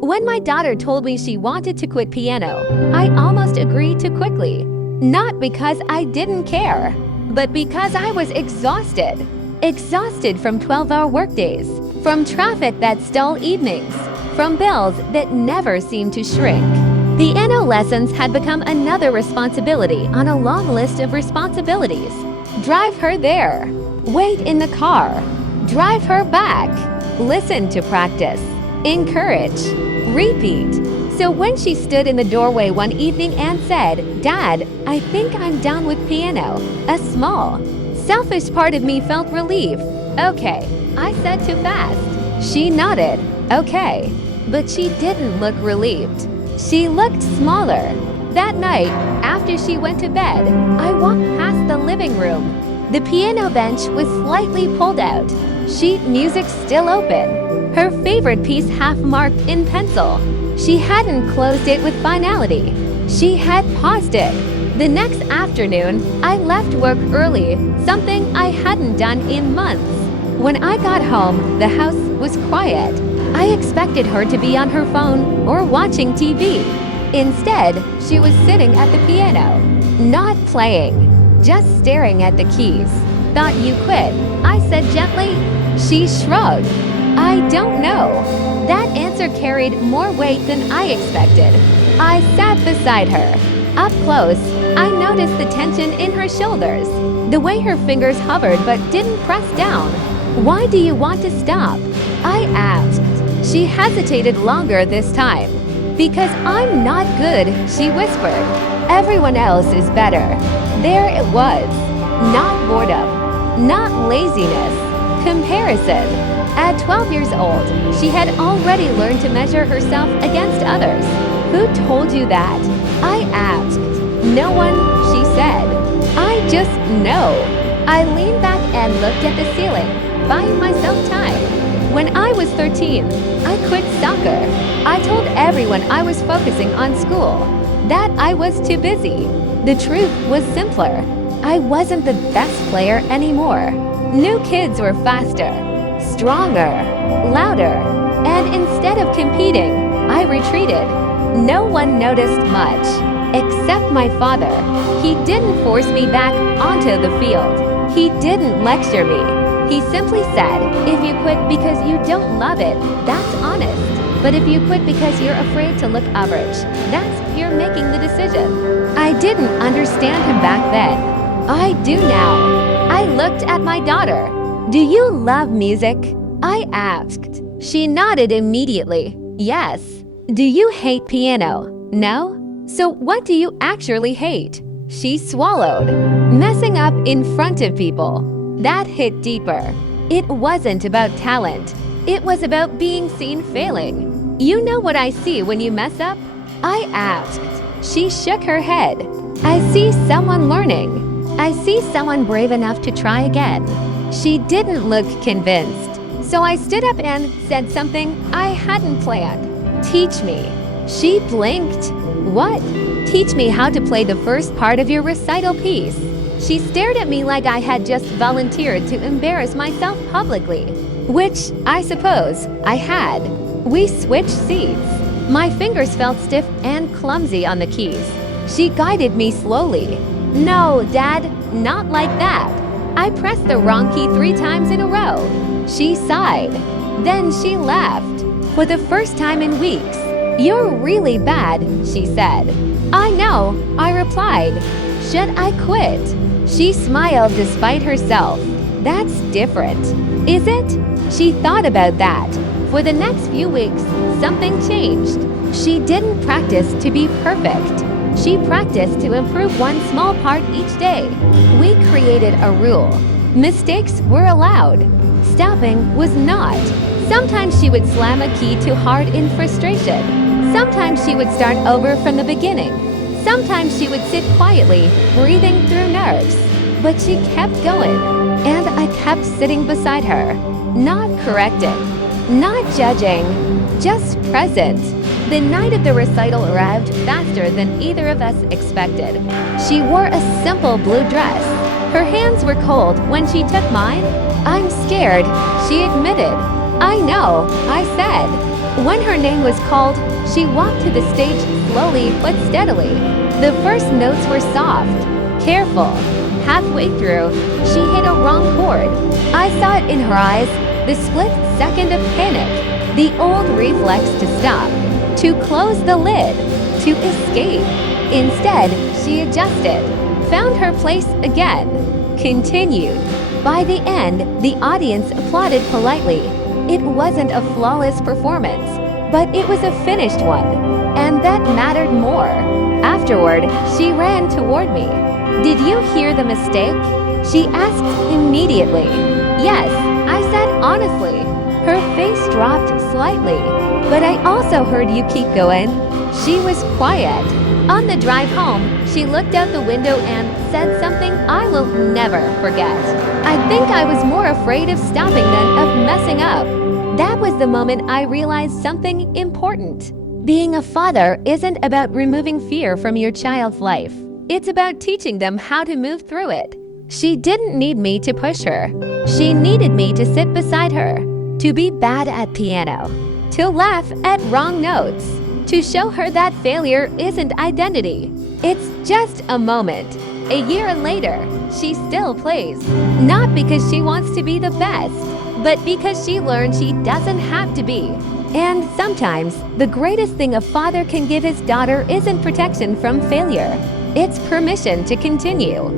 When my daughter told me she wanted to quit piano, I almost agreed too quickly. Not because I didn't care, but because I was exhausted. Exhausted from 12-hour workdays, from traffic that stalled evenings, from bills that never seemed to shrink. Piano lessons had become another responsibility on a long list of responsibilities. Drive her there. Wait in the car. Drive her back. Listen to practice. Encourage. Repeat. So when she stood in the doorway one evening and said, "Dad, I think I'm done with piano," a small, selfish part of me felt relief. "Okay," I said too fast. She nodded. "Okay." But she didn't look relieved. She looked smaller. That night, after she went to bed, I walked past the living room. The piano bench was slightly pulled out. Sheet music still open. Her favorite piece half-marked in pencil. She hadn't closed it with finality. She had paused it. The next afternoon, I left work early, something I hadn't done in months. When I got home, the house was quiet. I expected her to be on her phone or watching TV. Instead, she was sitting at the piano, not playing, just staring at the keys. "Thought you quit," I said gently. She shrugged. "I don't know." That answer carried more weight than I expected. I sat beside her. Up close, I noticed the tension in her shoulders, the way her fingers hovered but didn't press down. "Why do you want to stop?" I asked. She hesitated longer this time. "Because I'm not good," she whispered. "Everyone else is better." There it was. Not boredom, not laziness, comparison. At 12 years old, she had already learned to measure herself against others. "Who told you that?" I asked. "No one," she said. "I just know." I leaned back and looked at the ceiling, buying myself time. When I was 13, I quit soccer. I told everyone I was focusing on school, that I was too busy. The truth was simpler. I wasn't the best player anymore. New kids were faster, stronger, louder, and instead of competing, I retreated. No one noticed much, except my father. He didn't force me back onto the field. He didn't lecture me. He simply said, "If you quit because you don't love it, that's honest. But if you quit because you're afraid to look average, that's you're making the decision." I didn't understand him back then. I do now. I looked at my daughter. "Do you love music?" I asked. She nodded immediately. "Yes." "Do you hate piano?" "No." "So what do you actually hate?" She swallowed. "Messing up in front of people." That hit deeper. It wasn't about talent. It was about being seen failing. "You know what I see when you mess up?" I asked. She shook her head. "I see someone learning. I see someone brave enough to try again." She didn't look convinced. So I stood up and said something I hadn't planned. "Teach me." She blinked. "What?" "Teach me how to play the first part of your recital piece." She stared at me like I had just volunteered to embarrass myself publicly, which, I suppose, I had. We switched seats. My fingers felt stiff and clumsy on the keys. She guided me slowly. "No, Dad, not like that." I pressed the wrong key 3 times in a row. She sighed. Then she laughed. For the first time in weeks. "You're really bad," she said. "I know," I replied. "Should I quit?" She smiled despite herself. "That's different." "Is it?" She thought about that. For the next few weeks, something changed. She didn't practice to be perfect. She practiced to improve one small part each day. We created a rule. Mistakes were allowed. Stopping was not. Sometimes she would slam a key too hard in frustration. Sometimes she would start over from the beginning. Sometimes she would sit quietly, breathing through nerves. But she kept going, and I kept sitting beside her, not correcting, not judging, just present. The night of the recital arrived faster than either of us expected. She wore a simple blue dress. Her hands were cold when she took mine. "I'm scared," she admitted. "I know," I said. When her name was called, she walked to the stage slowly but steadily. The first notes were soft, careful. Halfway through, she hit a wrong chord. I saw it in her eyes, the split second of panic, the old reflex to stop, to close the lid, to escape. Instead, she adjusted, found her place again, continued. By the end, the audience applauded politely. It wasn't a flawless performance, but it was a finished one, and that mattered more. Afterward, she ran toward me. "Did you hear the mistake?" she asked immediately. "Yes," I said honestly. Her face dropped slightly. "But I also heard you keep going." She was quiet. On the drive home, she looked out the window and said something I will never forget. "I think I was more afraid of stopping than of messing up." That was the moment I realized something important. Being a father isn't about removing fear from your child's life. It's about teaching them how to move through it. She didn't need me to push her. She needed me to sit beside her, to be bad at piano, to laugh at wrong notes, to show her that failure isn't identity. It's just a moment. A year later, she still plays, not because she wants to be the best, but because she learned she doesn't have to be. And sometimes, the greatest thing a father can give his daughter isn't protection from failure. It's permission to continue.